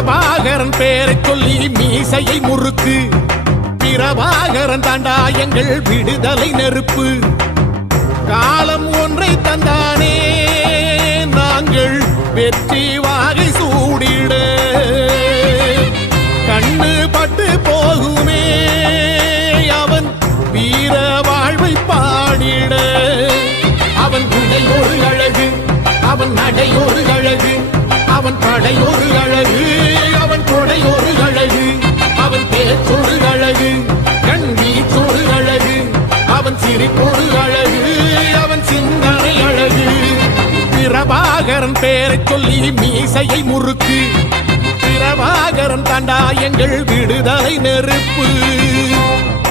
பிரபாகரன் பேரை சொல்லி மீசையை முறுக்கு. பிரபாகரன் தாண்டா எங்கள் விடுதலை நெருப்பு. காலம் ஒன்றை தந்தானே நாங்கள் வெற்றி வாகை சூடிட. கண்ணு பட்டு போகுமே அவன் வீர வாழ்வை பாடிட. அவன் உடை ஒரு அழகு, அவன் நடை ஒரு அழகு, அவன் படை ஒரு அழகு, அவன் கொடை ஒரு அழகு, அவன் பேச்சொரு அழகு, கண் வீச்சொரு அழகு, அவன் சிரிப்பொரு அழகு, அவன் சிந்தனை அழகு. பிரபாகரன் பேரை சொல்லி மீசையை முறுக்கு. பிரபாகரன் தாண்டா எங்கள் விடுதலை நெருப்பு.